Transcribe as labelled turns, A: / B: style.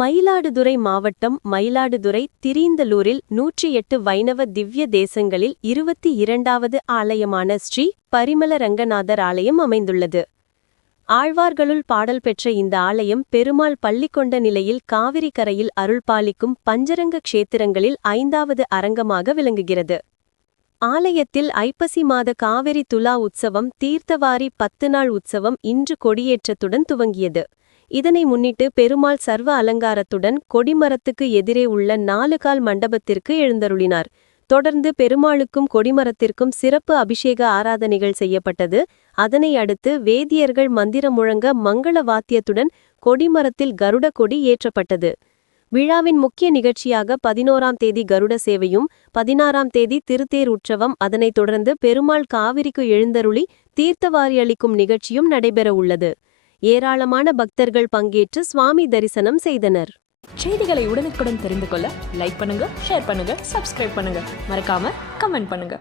A: மயிலாடுதுறை மாவட்டம் மயிலாடுதுறை திரீந்தலூரில் நூற்றி எட்டு வைணவ திவ்ய தேசங்களில் இருபத்தி இரண்டாவது ஆலயமான ஸ்ரீ பரிமல ரங்கநாதர் ஆலயம் அமைந்துள்ளது. ஆழ்வார்களுள் பாடல் பெற்ற இந்த ஆலயம் பெருமாள் பள்ளி கொண்ட நிலையில் காவிரி கரையில் அருள்பாலிக்கும் பஞ்சரங்க க்ஷேத்திரங்களில் ஐந்தாவது அரங்கமாக விளங்குகிறது. ஆலயத்தில் ஐப்பசி மாத காவிரி துலா உற்சவம் தீர்த்தவாரி பத்து நாள் உற்சவம் இன்று கொடியேற்றத்துடன் துவங்கியது. இதனை முன்னிட்டு பெருமாள் சர்வ அலங்காரத்துடன் கொடிமரத்துக்கு எதிரே உள்ள நாலு கால் மண்டபத்திற்கு எழுந்தருளினார். தொடர்ந்து பெருமாளுக்கும் கொடிமரத்திற்கும் சிறப்பு அபிஷேக ஆராதனைகள் செய்யப்பட்டது. அதனை அடுத்து வேதியர்கள் மந்திரம் முழங்க மங்கள வாத்தியத்துடன் கொடிமரத்தில் கருட கொடி ஏற்றப்பட்டது. விழாவின் முக்கிய நிகழ்ச்சியாக பதினோராம் தேதி கருட சேவையும் பதினாறாம் தேதி திருத்தேர் உற்சவம் அதனைத் தொடர்ந்து பெருமாள் காவிரிக்கு எழுந்தருளி தீர்த்தவாரி அளிக்கும் நிகழ்ச்சியும் நடைபெற உள்ளது. ஏராளமான பக்தர்கள் பங்கேற்று சுவாமி தரிசனம் செய்தனர்.
B: செய்திகளை உடனுக்குடன் தெரிந்து கொள்ள லைக் பண்ணுங்க ஷேர் பண்ணுங்க சப்ஸ்கிரைப் பண்ணுங்க. மறக்காம கமெண்ட் பண்ணுங்க.